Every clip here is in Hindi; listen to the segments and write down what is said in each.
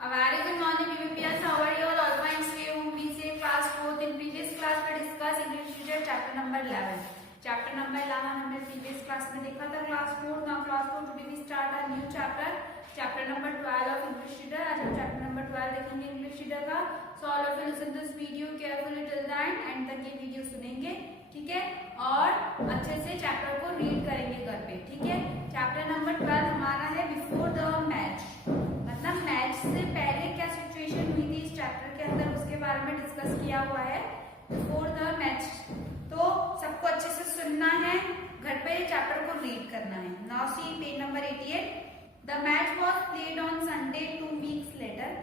A very good morning, BBPS. How are you all? All fine. Stay home. Be safe. Class 4th. In previous class we discuss English literature chapter number 11. Chapter number 11 हमने previous class में देखा था. Class 4. Now class 4 today we start a new chapter. Chapter number 12 of English literature. आज हम chapter number 12 देखेंगे English literature का. So all of you listen this video carefully till the end तक ये video सुनेंगे. ठीक है, और अच्छे से चैप्टर को रीड करेंगे घर पे. ठीक है, चैप्टर नंबर 12 हमारा है बिफोर द मैच. मतलब मैच से पहले क्या सिचुएशन हुई थी इस चैप्टर के अंदर, उसके बारे में डिस्कस किया हुआ है. बिफोर द मैच तो सबको अच्छे से सुनना है, घर पे चैप्टर को रीड करना है. Now see page number 88. The match was played on Sunday 2 weeks later.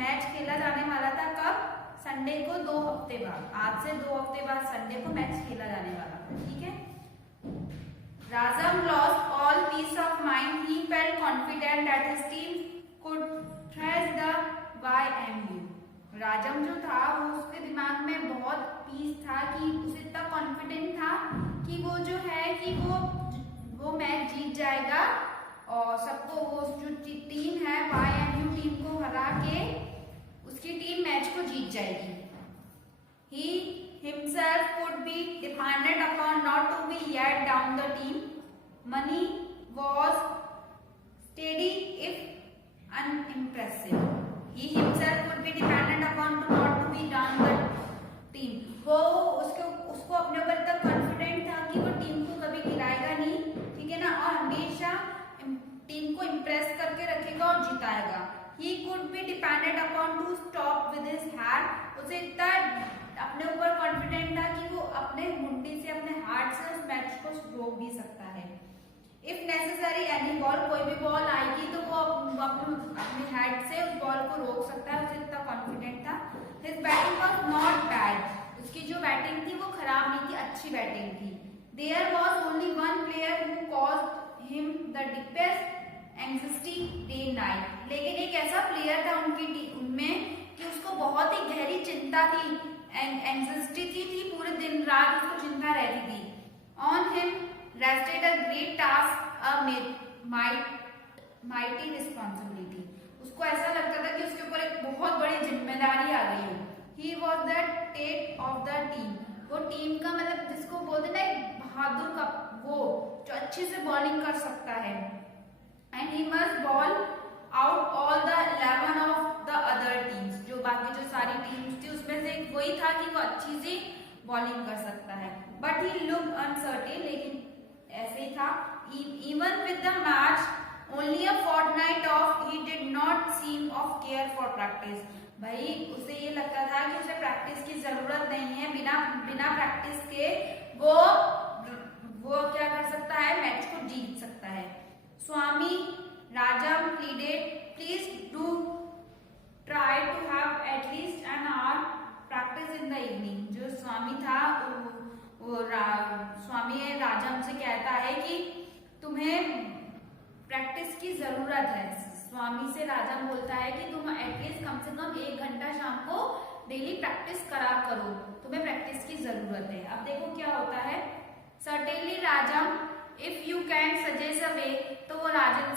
Match खेला जाने वाला था कब? संडे को 2 हफ्ते बाद. आज से 2 हफ्ते बाद संडे को मैच खेला जाने वाला था. ठीक है. Rajam lost all peace of mind. He felt confident that his team could thresh the YMU. राजम जो था वो उसके दिमाग में बहुत पीस था कि उसे इतना कॉन्फिडेंट था कि वो जो है कि वो मैच जीत जाएगा और सबको वो जो टीम है YMU टीम को हरा के उसकी टीम मैच को जीत जाएगी. He himself could be depended upon not to be let down the team. Money was steady if unimpressive. He himself could be depended upon to not to be down the team. वो उसको अपने ऊपर तक कॉन्फिडेंट था कि वो टीम को कभी गिराएगा नहीं. ठीक है ना, और हमेशा टीम को इम्प्रेस करके रखेगा और जिताएगा. He could be depended upon to stop with his hand. उसे इतना अपने ऊपर कॉन्फिडेंट था कि वो अपने मुंडी से अपने हाथ से उस मैच को रोक भी सकता है. इफ नेसेसरी एनी बॉल, कोई भी बॉल आएगी तो वो अपने हेड से उस बॉल को रोक सकता है. उसे इतना कॉन्फिडेंट था. His batting was not bad. उसकी जो बैटिंग थी वो खराब नहीं थी, अच्छी बैटिंग थी. There was only one player who caused him the deepest anxiety day night. लेकिन एक ऐसा प्लेयर था उनकी टीम में कि उसको बहुत ही गहरी चिंता थी, एंग्जाइटी थी पूरे दिन रात उसको चिंता रहती थी. On him rested a great task, a mighty responsibility. उसको ऐसा लगता था कि उसके ऊपर एक बहुत बड़ी जिम्मेदारी आ गई हो. He was the tate of the team. वो टीम का मतलब जिसको बोलते ना एक बहादुर का, वो जो अच्छे से बॉलिंग कर सकता है. And he must ball out all the 11 of the other teams. जो बाकी जो सारी टीम्स थी उसमें से एक वही था कि वो अच्छी सी बॉलिंग कर सकता है. But he look uncertain. लेकिन ऐसे ही था. Even with the match only a fortnight off, he did not seem of care for practice. भाई उसे ये लगता था कि उसे प्रैक्टिस की जरूरत नहीं है. बिना प्रैक्टिस के वो क्या कर सकता है, मैच को जीत सकता है. स्वामी राजम pleaded, please do try to have at least an hour practice in the evening. जो स्वामी था वो स्वामी राजम से कहता है कि तुम्हें प्रैक्टिस की जरूरत है. स्वामी से राजम बोलता है कि तुम एटलीस्ट कम से कम 1 घंटा शाम को डेली प्रैक्टिस करा करो, तुम्हें प्रैक्टिस की जरूरत है. अब देखो क्या होता है. Certainly Rajam, if you can suggest a way. तो वो राजन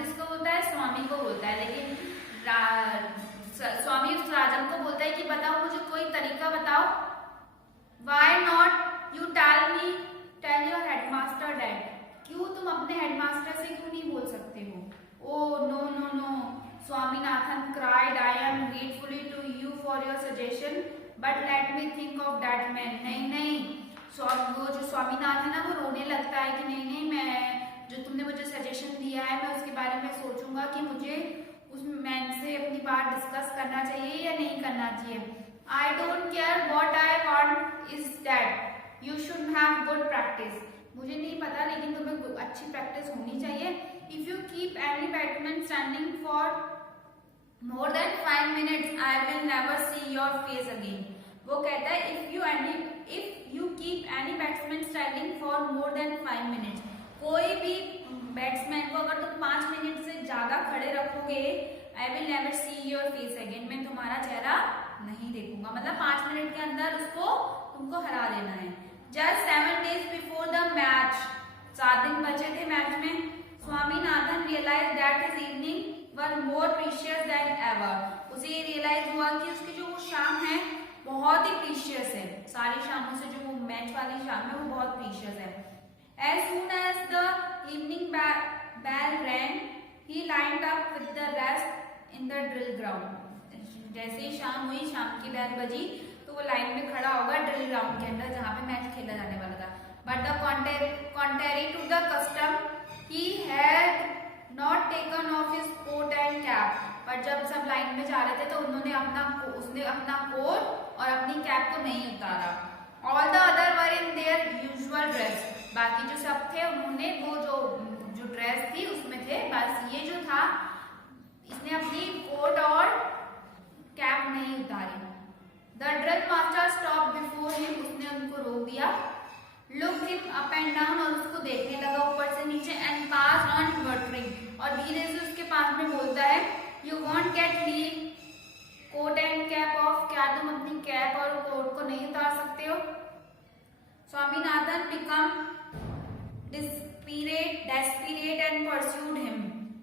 जिसको बोलता है, स्वामी को बोलता है. लेकिन स्वामी उस राजन को बोलता है कि बताओ मुझे कोई तरीका बताओ. Why not you tell your headmaster that. क्यों तुम अपने हेडमास्टर से क्यों नहीं बोल सकते हो? Oh no no no, Swaminathan cried, I am gratefully to you for your suggestion but let me think of that man. नहीं, वो जो स्वामीनाथन है ना वो रोने लगता है कि नहीं, मैं जो तुमने मुझे सजेशन दिया है मैं उसके बारे में सोचूंगा कि मुझे उस मैन से अपनी बात डिस्कस करना चाहिए या नहीं करना चाहिए. I don't care, what I want is that you should have good practice. मुझे नहीं पता, लेकिन तुम्हें अच्छी प्रैक्टिस होनी चाहिए. If you keep any batsman standing for more than 5 minutes I will never see your face again. वो कहता है if you keep any batsman standing for more than 5 minutes. कोई भी बैट्समैन को अगर तुम 5 मिनट से ज्यादा खड़े रखोगे, I will never see your face again, मैं तुम्हारा चेहरा नहीं देखूंगा. मतलब 5 मिनट के अंदर तुमको हरा देना है. Just 7 days before the match, 7 दिन बचे थे मैच में. Swaminathan realise that his evening were more precious than ever. उसे ये रियलाइज हुआ कि उसकी जो वो शाम है बहुत ही प्रीशियस है, सारी शामों से जो वो मैच वाली शाम है वो बहुत प्रीशियस है। As soon as the evening bell rang, he lined up with the rest in the drill ground. जैसे ही शाम हुई, शाम की बेल बजी, तो वो लाइन में खड़ा होगा ड्रिल ग्राउंड के अंदर जहाँ पे मैच खेला जाने वाला था। But the contrary to the custom, he had not taken off his coat and cap. पर जब सब लाइन में जा रहे थे तो उसने अपना कोट और अपनी कैप को नहीं उतारा। All the other were in their usual dress. बाकी जो सब थे उन्होंने वो जो ड्रेस थी उसमें थे, बस ये जो था इसने अपनी कोट और कैप नहीं उतारी। The drill master stopped before him. उसने उनको रोक दिया। Looked him up and down और उसको देखने लगा ऊपर से नीचे and passed on muttering और धीरे से उसके पास में बोलता है You won't get leave coat and cap off. क्या तुम अपनी कैप और कोट को नहीं उतार सकते हो? Swaminathan became desperate and pursued him.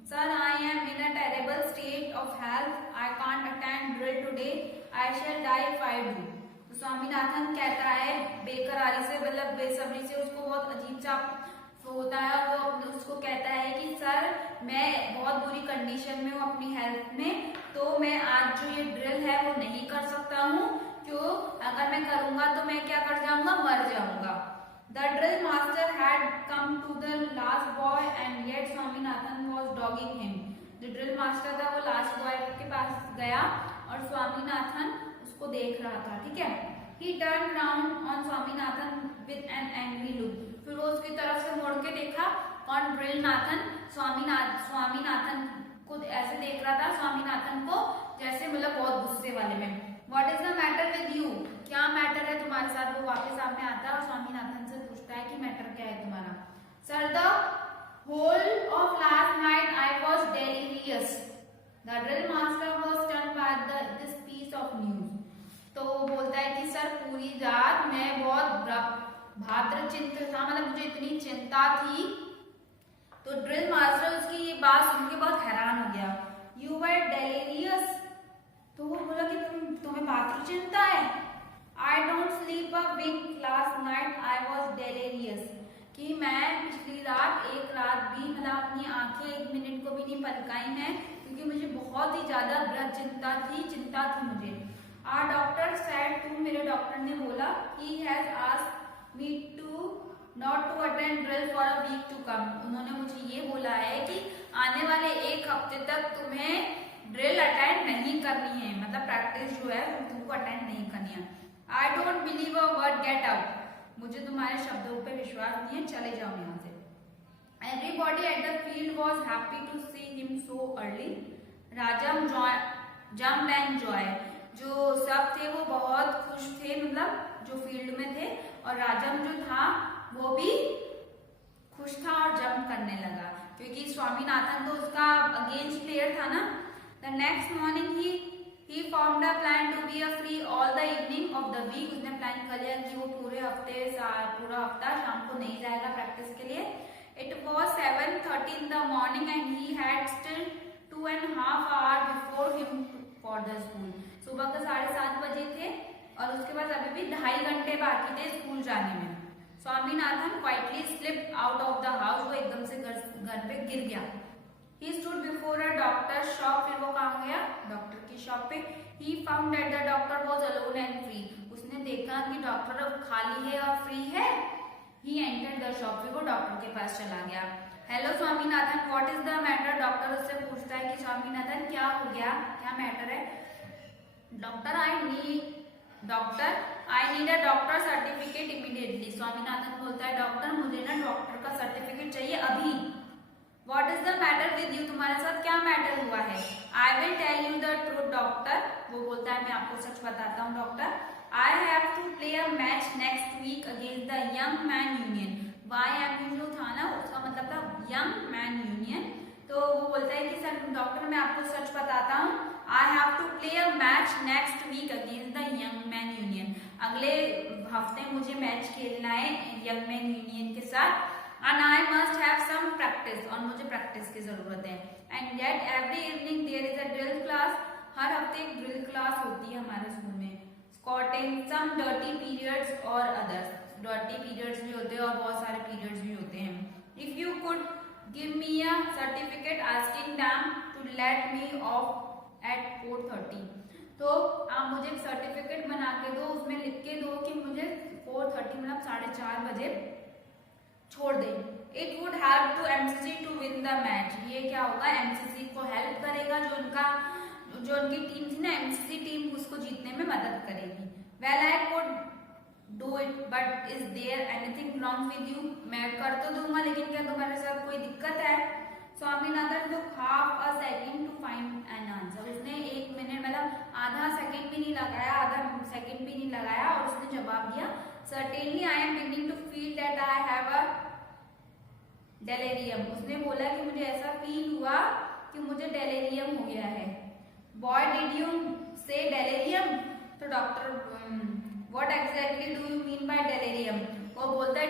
Sir, I am in a terrible state of health. I can't attend drill today. I shall die if I do. तो स्वामीनाथन कहता है बेकरारी से, मतलब बेसब्री से, उसको बहुत अजीब सा होता है और वो उसको कहता है कि सर मैं बहुत बुरी कंडीशन में हूँ अपनी हेल्थ में, तो मैं आज जो ये ड्रिल है वो नहीं कर सकता हूँ। क्यों? अगर मैं करूंगा तो मैं क्या कर जाऊंगा, मर जाऊंगा। The drill master had come to the last boy and yet Swaminathan was dogging him. जो ड्रिल मास्टर था वो लास्ट बॉय के पास गया और स्वामीनाथन उसको देख रहा था, ठीक है। He turned round on Swaminathan with an angry look. फिर वो उसकी तरफ से मुड़ के देखा और ड्रिल नाथन स्वामीनाथन को ऐसे देख रहा था, स्वामीनाथन को जैसे मतलब बहुत गुस्से वाले में। What is the matter with you? क्या मैटर है तुम्हारे साथ? वो वापस सामने आता है और स्वामीनाथन से पूछता है कि मैटर क्या है तुम्हारा। Sir, the whole of last night I was delirious. The drill master was stunned by this piece of news. तो वो बोलता है कि सर पूरी रात मैं बहुत भात्रचिंत था, मतलब मुझे इतनी चिंता थी। तो ड्रिल मास्टर उसकी ये बात सुन के बहुत हैरान हो गया। You were delirious. तो वो बोला कि तुम्हें भातृ चिंता है। I don't sleep a wink last night. I was delirious. कि मैं पिछली रात एक रात भी मतलब अपनी आंखें एक मिनट को भी नहीं पलकाई हैं क्योंकि मुझे बहुत ही ज्यादा चिंता थी मुझे। Our doctor said, तो मेरे डॉक्टर ने बोला he has asked me to not to attend drill for a week to come. उन्होंने मुझे ये बोला है कि आने वाले एक हफ्ते तक तुम्हें ड्रिल अटेंड नहीं करनी है, मतलब प्रैक्टिस जो है तुमको अटेंड नहीं करनी है। I don't believe a word, get out. मुझे तुम्हारे शब्दों पे विश्वास नहीं है, चले जाओ यहाँ से। Everybody at the field was happy to see him so early. Rajam jumped and joy. जो सब थे वो बहुत खुश थे, मतलब जो फील्ड में थे, और राजम जो था वो भी खुश था और जंप करने लगा क्योंकि स्वामीनाथन तो उसका अगेंस्ट प्लेयर था ना। The next morning he formed a plan to be a free all the evening of the week. उसने प्लान कर लिया कि वो पूरा हफ्ता शाम को नहीं जाएगा प्रैक्टिस के लिए। It was 7:30 in the morning and he had still 2.5 hours before him for the school. सुबह के 7:30 बजे थे और उसके बाद अभी भी 2.5 घंटे बाकी थे स्कूल जाने में। Swaminathan quietly slipped out of the house. वो एकदम से घर पे गिर गया। He stood before a doctor's shop. फिर वो कहाँ गया? डॉक्टर की शॉप पे। He found that the doctor was alone and free. उसने देखा कि डॉक्टर अब खाली है और फ्री है। He entered the shop. फिर वो डॉक्टर के पास चला गया। Hello Swaminathan, what is the matter? Doctor उससे पूछता है कि स्वामीनाथन क्या हो गया, क्या मैटर है? Doctor I need a doctor certificate immediately. Swaminathan बोलता है डॉक्टर मुझे ना डॉक्टर का सर्टिफिकेट चाहिए अभी। What is the matter with you? तुम्हारे साथ क्या मैटर हुआ है? I will tell you the truth, doctor. वो बोलता है मैं आपको सच बताता हूँ doctor. I have to play a match next week against the Young Man Union. YMU जो था ना उसका मतलब था Young Man Union। तो वो बोलता है कि सर डॉक्टर मैं आपको सच बताता हूँ, I have to play a match next week against the Young Man Union. अगले हफ्ते मुझे मैच खेलना है यंग मैन यूनियन के साथ and I must have some practice. Practice, और मुझे प्रैक्टिस की जरूरत है। And yet every evening there is a drill class, हर हफ्ते एक ड्रिल क्लास होती है हमारे स्कूल में। स्कॉटिंग सम डर्टी पीरियड्स और अदर्स, डर्टी पीरियड्स भी होते हैं और बहुत सारे पीरियड्स भी होते हैं। If you could give me a certificate asking them to let me off at 4:30, तो आप मुझे एक सर्टिफिकेट बना के दो, उसमें लिख के दो कि मुझे 4:30 मतलब 4:30 बजे छोड़ दे। It would help to MCC to win the match, ये क्या होगा, एमसीसी को हेल्प करेगा, जो उनकी टीम थी ना एमसीसी टीम, उसको जीतने में मदद करेगी। Well I could do it but is there anything wrong with you, मैं कर तो दूंगा लेकिन क्या तुम्हारे साथ कोई दिक्कत है। Swaminathan took half a second to find an answer, उसने 1 मिनट मतलब आधा सेकंड भी नहीं लगाया, आधा सेकंड भी नहीं लगाया और उसने जवाब दिया, certainly I am beginning to feel that I have a delirium, उसने बोला कि मुझे ऐसा फील हुआ कि मुझे डेलेरियम हो गया है। Boy did you say delirium, तो doctor what exactly do you mean by delirium, वो बोलता है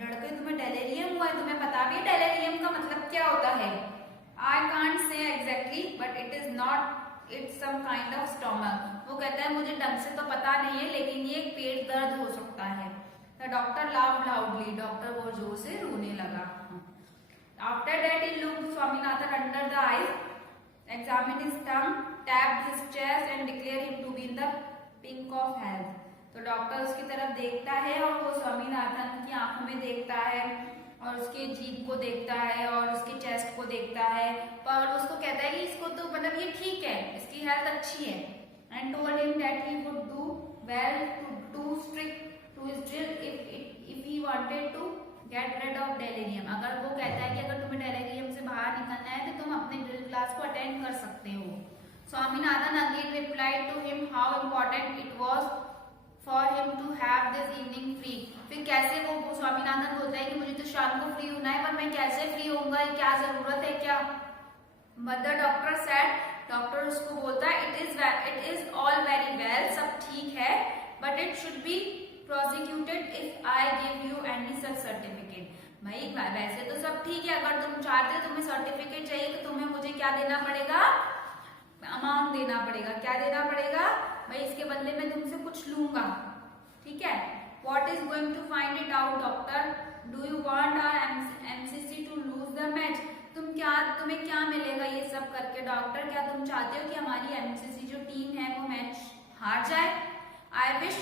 लड़के तुम्हें डेलेरियम हुआ है, तुम्हें पता भी है डेलेरियम का मतलब क्या होता है। I can't say exactly but it is not, it's some kind of stomach, वो कहता है मुझे ढंग से तो पता नहीं है लेकिन ये पेट दर्द हो सकता है। The doctor laughed loudly, doctor बहुत जोर से रोने लगा। After that he looked Swaminathan under the eyes, examined his tongue, tapped his chest and declared him to be in the pink of health, तो डॉक्टर उसकी तरफ देखता है और वो स्वामीनाथन की आंखों में देखता है और उसके जीभ को देखता है और उसके चेस्ट को देखता है, पर उसको कहता है कि इसको तो मतलब ये ठीक है, इसकी हेल्थ अच्छी है। And told him that he would do well to stick to his drill if he wanted to get rid of delirium, अगर वो कहता है कि अगर तुम्हें डेलेरियम से बाहर निकलना है तो तुम अपने ड्रिल क्लास को अटेंड कर सकते हो। Swaminathan again replied to him how important it was for him to have this evening free, फिर कैसे वो स्वामीनाथन बोलता है कि मुझे तो शाम को फ्री होना है पर मैं कैसे फ्री होऊंगा, क्या जरूरत है क्या। But the doctor said, doctor उसको बोलता है it is all very well, सब ठीक है, but it should be prosecuted if I give you any such certificate. भाई वैसे तो सब ठीक है, अगर तुम चाहते हो तुम्हें सर्टिफिकेट चाहिए तो तुम्हें मुझे क्या देना पड़ेगा, अमाउंट देना पड़ेगा। क्या देना पड़ेगा भाई, इसके बदले में तुमसे कुछ लूंगा, ठीक है। What is going to find it out, doctor? Do you want our MCC to lose the match? तुम्हें क्या मिलेगा ये सब करके डॉक्टर, क्या तुम चाहते हो कि हमारी एमसीसी जो टीम है वो मैच हार जाए। I wish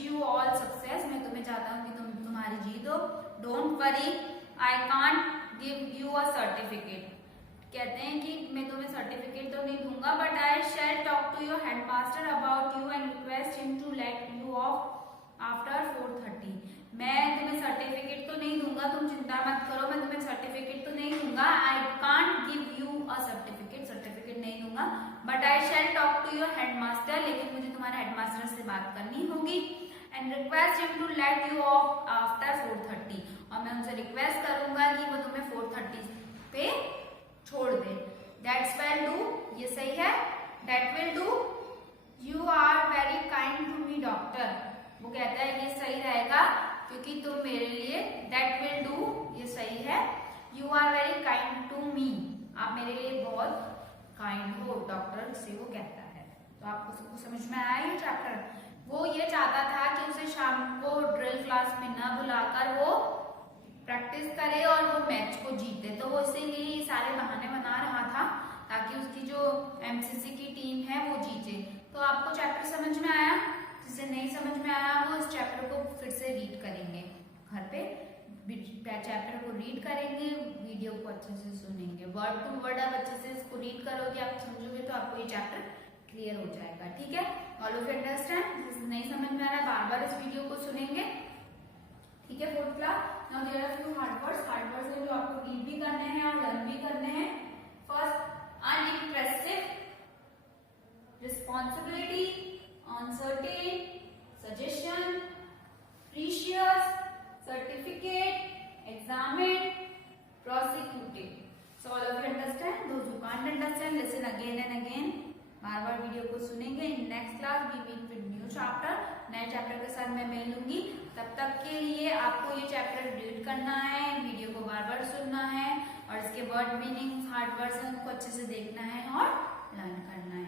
you all success, मैं तुम्हें चाहता हूँ कि तुम्हारी जीत हो। Don't worry, I can't give you a certificate, कहते हैं कि मैं तुम्हें सर्टिफिकेट तो नहीं दूंगा, but I shall talk to your headmaster about you and request him to let you off after 4:30, मैं तुम्हें सर्टिफिकेट तो नहीं दूंगा, तुम चिंता मत करो, मैं तुम्हें सर्टिफिकेट तो नहीं दूंगा। I can't give you a certificate नहीं दूंगा, but I shall talk to your headmaster, लेकिन मुझे तुम्हारे हेडमास्टर से बात करनी होगी। And request him to let you off after 4:30, और मैं उनसे रिक्वेस्ट करूंगा कि वो तुम्हें 4:30 पे छोड़ दे। That's well do, ये सही है। That will do, you are very kind to me doctor, वो कहता है ये सही रहेगा क्योंकि तुम मेरे लिए, that will do, ये सही है। You are very kind to me, आप मेरे लिए बहुत काइंड हो, डॉक्टर से वो कहता है। तो आपको सबको समझ में आया ये चैप्टर। वो ये चाहता था कि उसे शाम को ड्रिल क्लास में न बुलाकर वो प्रैक्टिस करे और वो मैच को जीते, तो वो इसीलिए सारे बहाने बना रहा था ताकि उसकी जो एमसीसी की टीम है वो जीते। तो आपको चैप्टर समझ में आया? जिसे नहीं समझ में आया वो इस चैप्टर को फिर से रीड करेंगे, घर पे चैप्टर को रीड करेंगे, वीडियो को अच्छे से सुनेंगे, वर्ड टू वर्ड आप अच्छे से इसको रीड करोगे, आप समझोगे तो आपको ये चैप्टर क्लियर हो जाएगा, ठीक है। ऑल ऑफ अंडरस्टैंड, जिसे नहीं समझ में आ रहा है बार बार इस वीडियो को सुनेंगे, ठीक है। Fourth class, now there are few hard words है जो आपको रीड भी करने हैं और लर्न भी करने हैं। First, unimpressive, responsibility, uncertain, suggestion, precious, certificate, examined, prosecuted. So all of you understand? Those who can't understand, listen again and again. बार-बार वीडियो को सुनेंगे। In next class we meet with new chapter. नए चैप्टर के साथ मैं मिल लूंगी। तब तक के लिए आपको ये चैप्टर रीड करना है, वीडियो को बार बार सुनना है और इसके वर्ड मीनिंग, हार्ड वर्ड्स हैं उनको अच्छे से देखना है और लर्न करना है।